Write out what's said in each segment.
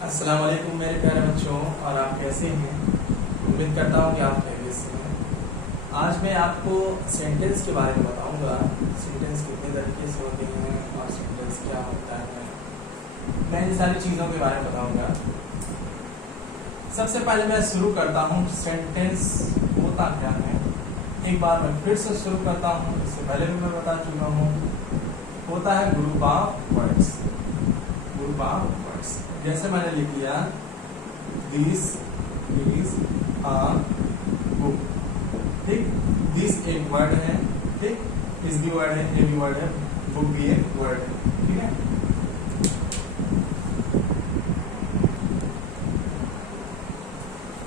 अस्सलाम वालेकुम मेरे प्यारे बच्चों, और आप कैसे हैं। उम्मीद करता हूँ कि आप खैरियत से हैं। आज मैं आपको सेंटेंस के बारे में बताऊंगा। सेंटेंस कितने तरीके से होते हैं और सेंटेंस क्या होता है, मैं इन सारी चीज़ों के बारे में बताऊंगा। सबसे पहले मैं शुरू करता हूँ सेंटेंस होता क्या है। एक बार मैं फिर से शुरू करता हूँ, इससे पहले भी मैं बता चुका हूँ। होता है group of words. Group of words जैसे मैंने लिख लिया, दिस इज अ बुक। ठीक, दिस एक वर्ड है, ठीक, इस भी वर्ड है, ये भी वर्ड है, बुक भी एक वर्ड है। ठीक है,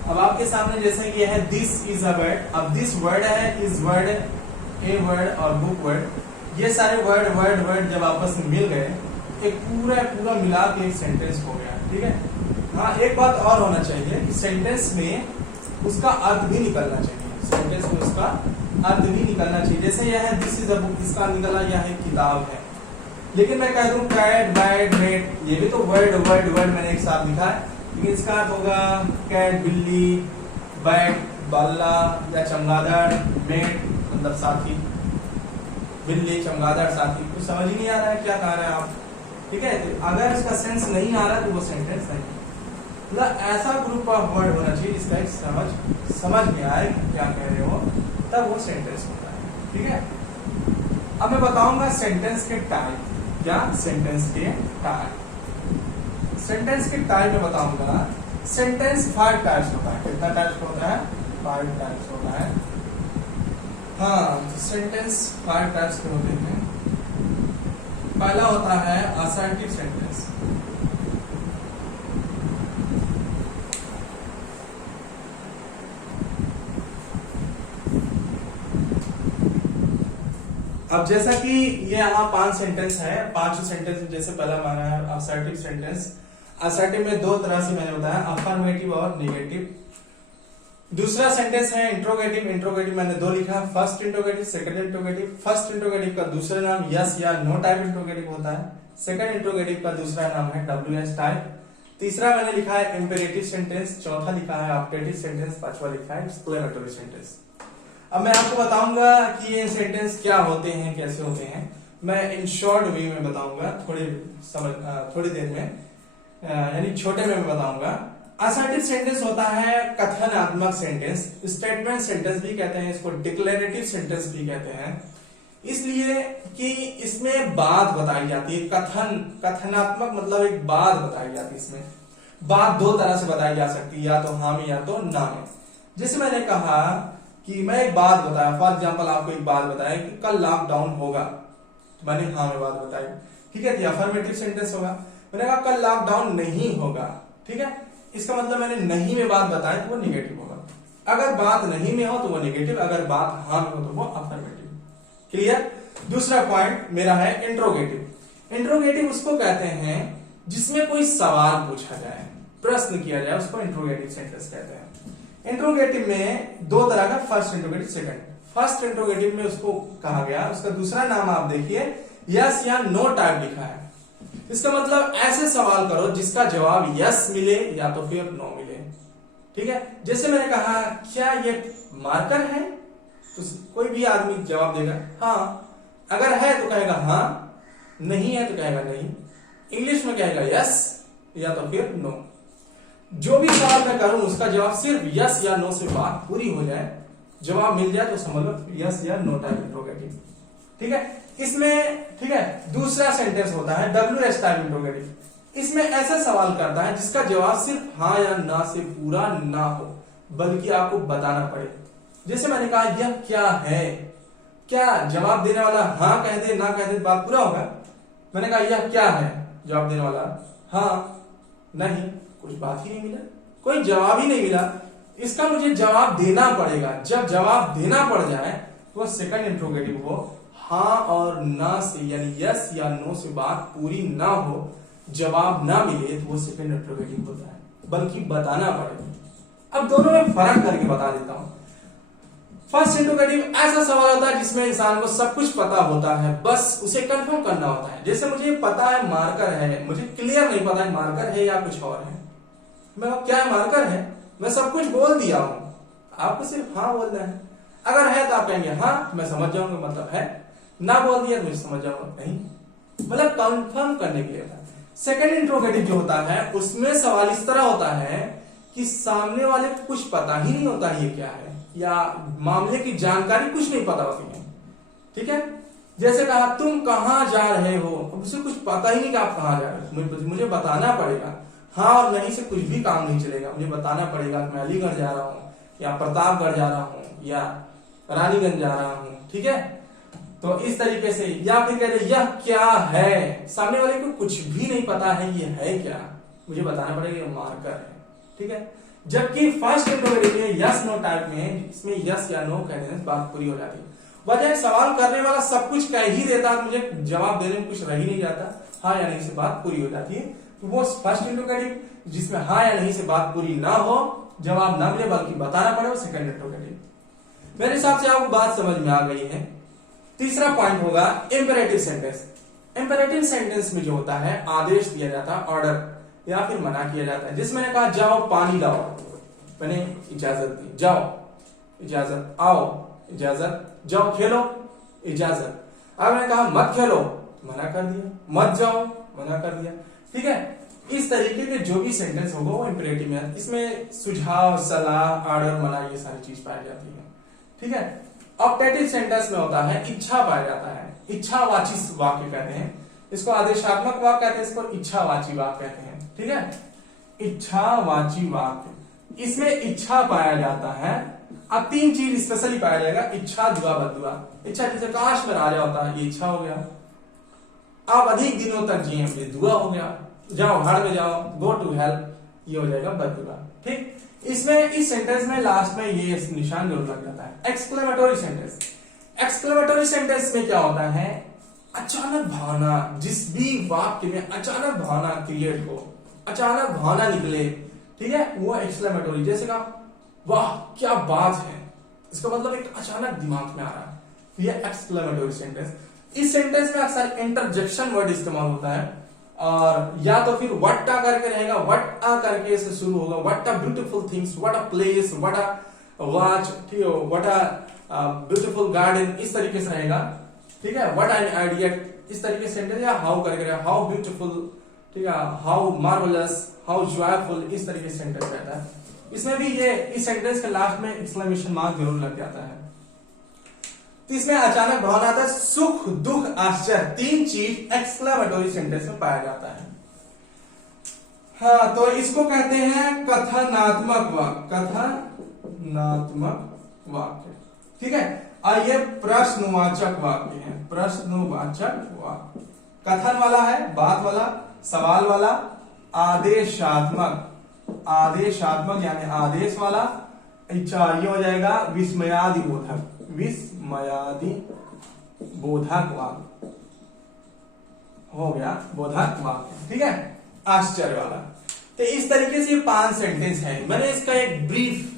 अब आपके सामने जैसे ये है दिस इज अ वर्ड। अब दिस वर्ड है, इज वर्ड, ए वर्ड और बुक वर्ड, ये सारे वर्ड वर्ड वर्ड जब आपस में मिल गए एक पूरा मिला के एक सेंटेंस हो गया। ठीक है, हाँ एक बात और होना चाहिए कि सेंटेंस में उसका अर्थ भी निकलना चाहिए। सेंटेंस में उसका अर्थ भी निकलना चाहिए। जैसे यह है दिस इज अ बुक, इसका निकला यह है किताब है। लेकिन मैं कह दूं कैट बैट मेट, ये भी तो वर्ड वर्ड वर्ड मैंने एक साथ लिखा है, लेकिन इसका अर्थ होगा कैट बिल्ली, बैट बल्ला या चमगादड़, मेट मतलब साथी, बिल्ली चमगादड़ साथी। कुछ समझ ही नहीं आ रहा है क्या कह रहे हैं आप। ठीक है, तो अगर इसका सेंस नहीं आ रहा तो वो सेंटेंस नहीं। मतलब ऐसा ग्रुप ऑफ वर्ड होना चाहिए जिसका एक समझ में आए क्या कह रहे हो, तब वो सेंटेंस होता है। ठीक है, अब मैं बताऊंगा सेंटेंस के टाइप। क्या सेंटेंस के टाइप? सेंटेंस के टाइप में बताऊंगा। सेंटेंस 5 टाइप्स होता है। कितना टाइप्स होता है? 5 टाइप्स होता है। हाँ, तो सेंटेंस 5 टाइप्स के होते हैं। पहला होता है असर्टिव सेंटेंस। अब जैसा कि ये यहाँ 5 सेंटेंस है, 5 सेंटेंस जैसे पहला माना है असर्टिव सेंटेंस। असर्टिव में 2 तरह से मैंने बताया, अफर्मेटिव और नेगेटिव। दूसरा सेंटेंस है इंट्रोगेटिव। इंट्रोगेटिव मैंने 2 लिखा, first interrogative, second interrogative. First interrogative का दूसरा नाम यस या नो टाइप इंट्रोगेटिव होता है। सेकंड इंट्रोगेटिव का दूसरा नाम है WS टाइप। तीसरा मैंने लिखा है इंपेरेटिव सेंटेंस, चौथा लिखा है ऑप्टेटिव सेंटेंस, पांचवा लिखा है एक्सक्लेमेटरी सेंटेंस। अब मैं आपको बताऊंगा कि ये सेंटेंस क्या होते हैं, कैसे होते हैं। मैं इन शॉर्ट वे में बताऊंगा, थोड़ी देर में, यानी छोटे में बताऊंगा। असर्टिव सेंटेंस होता है कथनात्मक सेंटेंस, स्टेटमेंट सेंटेंस भी कहते हैं इसको, डिक्लेरेटिव सेंटेंस भी कहते हैं, इसलिए कि इसमें बात बताई जाती है। कथनात्मक मतलब एक बात बताई जाती है। इसमें बात 2 तरह से बताई जा सकती है, या तो हाँ में या तो ना में। जैसे मैंने कहा कि मैं एक बात बताया, फॉर एग्जाम्पल आपको एक बात बताया कि कल लॉकडाउन होगा, तो मैंने हाँ में बात बताई। ठीक है, तो अफर्मेटिव सेंटेंस होगा। मैंने कहा कल लॉकडाउन नहीं होगा, ठीक है, इसका मतलब मैंने नहीं में बात बताई तो वो निगेटिव होगा। अगर बात नहीं में हो तो वो निगेटिव, अगर बात हाँ में हो तो वो अफर्मेटिव। क्लियर? दूसरा पॉइंट मेरा है इंट्रोगेटिव। इंट्रोगेटिव उसको कहते हैं जिसमें कोई सवाल पूछा जाए, प्रश्न किया जाए, उसको इंट्रोगेटिव सेंटेंस कहते हैं। इंट्रोगेटिव में 2 तरह का, first interrogative, second. First interrogative में उसको कहा गया, उसका दूसरा नाम आप देखिए यस या नो टाइप लिखा है। इसका मतलब ऐसे सवाल करो जिसका जवाब यस मिले या तो फिर नो मिले। ठीक है, जैसे मैंने कहा क्या ये मार्कर है, तो कोई भी आदमी जवाब देगा हाँ, अगर है तो कहेगा हाँ, नहीं है तो कहेगा नहीं। इंग्लिश में कहेगा यस या तो फिर नो। जो भी सवाल मैं करूं उसका जवाब सिर्फ यस या नो से बात पूरी हो जाए, जवाब मिल जाए तो समझ लो यस या नो टाइप इंट्रोगेटिव। ठीक है, इसमें ठीक है दूसरा सेंटेंस होता है WS टाइप इंट्रोगेटिव। इसमें ऐसा सवाल करता है जिसका जवाब सिर्फ हाँ या ना से पूरा ना हो, बल्कि आपको बताना पड़े। जैसे मैंने कहा यह क्या है, क्या जवाब देने वाला हाँ कह दे, ना कह दे, बात पूरा होगा। मैंने कहा यह क्या है, जवाब देने वाला हाँ, नहीं, कुछ बात ही नहीं मिला, कोई जवाब ही नहीं मिला। इसका मुझे जवाब देना पड़ेगा। जब जवाब देना पड़ जाए तो सेकंड इंट्रोगेटिव हो, हाँ और ना से, यानी यस या नो से बात पूरी ना हो, जवाब ना मिले तो वो सेकंड इंट्रोगेटिव होता है, बल्कि बताना पड़ेगा। अब दोनों में फर्क करके बता देता हूं। फर्स्ट इंट्रोगेटिव ऐसा सवाल होता है जिसमें इंसान को सब कुछ पता होता है, बस उसे कंफर्म करना होता है। जैसे मुझे पता है मार्कर है, मुझे क्लियर नहीं पता है मार्कर है या कुछ और है, मैं क्या मार्कर है, मैं सब कुछ बोल दिया हूं, आपको सिर्फ हाँ बोलना है। अगर है तो आप कहेंगे हाँ, मैं समझ जाऊंगा मतलब है, ना बोल दिया तो मुझे समझ जाऊंगा नहीं, मतलब कंफर्म करने के लिए था। सेकंड इंट्रोगेटिव जो होता है उसमें सवाल इस तरह होता है कि सामने वाले को कुछ पता ही नहीं होता ये क्या है, या मामले की जानकारी कुछ नहीं पता होती है, ठीक है। जैसे कहा तुम कहां जा रहे हो, अब उसे कुछ पता ही नहीं कि आप कहां जा रहे हो, मुझे बताना पड़ेगा, हाँ और नहीं से कुछ भी काम नहीं चलेगा, मुझे बताना पड़ेगा कि मैं अलीगढ़ जा रहा हूँ या प्रतापगढ़ जा रहा हूँ या रानीगंज जा रहा हूँ, ठीक है। तो इस तरीके से, या फिर कह रहे यह क्या है, सामने वाले को कुछ भी नहीं पता है ये है क्या, मुझे बताना पड़ेगा ये मार्कर है, ठीक है। जबकि फर्स्ट इंट्रोगेटिव में यस नो टाइप में, इसमें यस या नो कहने से बात पूरी हो जाती है। वजह सवाल करने वाला सब कुछ कह ही देता है, मुझे जवाब देने में कुछ रह ही नहीं जाता, हाँ या नहीं से बात पूरी हो जाती है। तो वो फर्स्ट इंट्रोगेटिव जिसमें हाँ या नहीं से बात पूरी ना हो, जवाब ना मिले बल्कि बताना पड़े, वो सेकंड इंट्रोगेटिव। मेरे हिसाब से आपको बात समझ में आ गई है। तीसरा पॉइंट होगा इंपेरेटिव सेंटेंस। इंपेरेटिव सेंटेंस में जो होता है आदेश दिया जाता है, ऑर्डर या फिर मना किया जाता है। जिसमें मैंने कहा जाओ पानी लाओ, मैंने इजाजत दी, जाओ इजाजत, आओ इजाजत, जाओ खेलो इजाजत। अब मैंने कहा मत खेलो, मना कर दिया, मत जाओ मना कर दिया, ठीक है। इस तरीके के जो भी सेंटेंस होगा वो इंपेरेटिव में है। इसमें सुझाव, सलाह, ऑर्डर, मना ये सारी चीज पाई जाती है, ठीक है। ऑप्टेटिव सेंटेंस में होता है इच्छा पाया जाता है, इच्छावाची वाक्य कहते हैं इसको, आदेशात्मक वाक्य कहते हैं इसको, इच्छावाची वाक्य कहते हैं, ठीक है। इच्छावाची वाक्य, इसमें इच्छा पाया जाता है। अब तीन चीज स्पेशली पाया जाएगा, इच्छा, दुआ, बद्दुआ। इच्छा जैसे काश में राजा होता है, ये इच्छा हो गया। आप अधिक दिनों तक जिए, ये दुआ हो गया। जाओ भाड़ में जाओ, गो टू हेल्प, ये हो जाएगा बद्दुआ, ठीक। इसमें इस सेंटेंस में लास्ट में ये निशान जरूर लग जाता है, एक्सक्लेमेटरी सेंटेंस। एक्सक्लेमेटरी सेंटेंस में क्या होता है, अचानक भावना, जिस भी वाक्य में अचानक भावना क्रिएट हो, अचानक भावना निकले, ठीक है, वो एक्सक्लेमेटरी। जैसे कहा वाह क्या बात है, इसका मतलब एक अचानक दिमाग में आ रहा है, तो ये एक्सक्लेमेटरी सेंटेंस। इस सेंटेंस में अक्सर इंटरजेक्शन वर्ड इस्तेमाल होता है, और या तो फिर व्हाट आ करके रहेगा, व्हाट आ करके से शुरू होगा, what a beautiful things, what a place, what a watch, ठीक है, व्हाट अ ब्यूटीफुल गार्डन, इस तरीके से रहेगा, ठीक है। व्हाट एन आइडिया, इस तरीके से सेंटेंस, या हाउ करके रहेगा, हाउ ब्यूटीफुल, ठीक है, हाउ मार्वलस, हाउ जॉयफुल, इस तरीके से सेंटेंस रहता है। इसमें भी ये इस सेंटेंस के लास्ट में एक्सक्लेमेशन मार्क जरूर लग जाता है। तो इसमें अचानक भावना आता है, सुख, दुख, आश्चर्य, तीन चीज एक्सक्लेमेटरी सेंटेंस में पाया जाता है। हाँ, तो इसको कहते हैं कथनात्मक वाक्य, कथनात्मक वाक्य, ठीक है। और ये प्रश्नवाचक वाक्य है, प्रश्नवाचक वाक्य। कथन वाला है, बात वाला, सवाल वाला, आदेशात्मक, आदेशात्मक यानी आदेश वाला, इच्छा, ये हो जाएगा विस्मयादि बोधक, विस्मयादि बोधक वाक्य हो गया, बोधक वाक्य, ठीक है, आश्चर्य वाला। तो इस तरीके से 5 सेंटेंस है। मैंने इसका एक ब्रीफ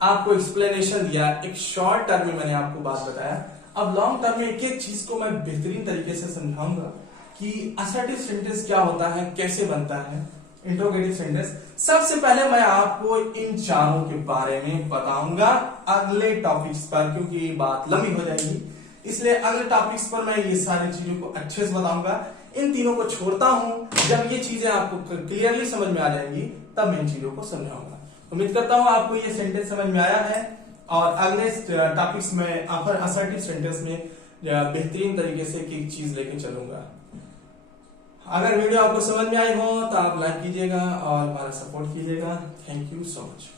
आपको एक्सप्लेनेशन दिया, एक शॉर्ट टर्म में मैंने आपको बात बताया। अब लॉन्ग टर्म में एक एक चीज को मैं बेहतरीन तरीके से समझाऊंगा कि असर्टिव सेंटेंस क्या होता है, कैसे बनता है, इंट्रोगेटिव सेंटेंस। सबसे पहले मैं आपको इन चारों के बारे में बताऊंगा अगले टॉपिक्स पर, क्योंकि बात लंबी हो जाएगी, इसलिए अगले टॉपिक्स पर मैं ये सारी चीजों को अच्छे से बताऊंगा। इन तीनों को छोड़ता हूं, जब ये चीजें आपको क्लियरली समझ में आ जाएंगी तब मैं इन चीजों को समझाऊंगा। उम्मीद करता हूं आपको ये सेंटेंस समझ में आया है, और अगले टॉपिक्स में असर्टिव सेंटेंस में बेहतरीन तरीके से एक चीज लेके चलूंगा। अगर वीडियो आपको समझ में आई हो तो आप लाइक कीजिएगा और हमारा सपोर्ट कीजिएगा। Thank you so much.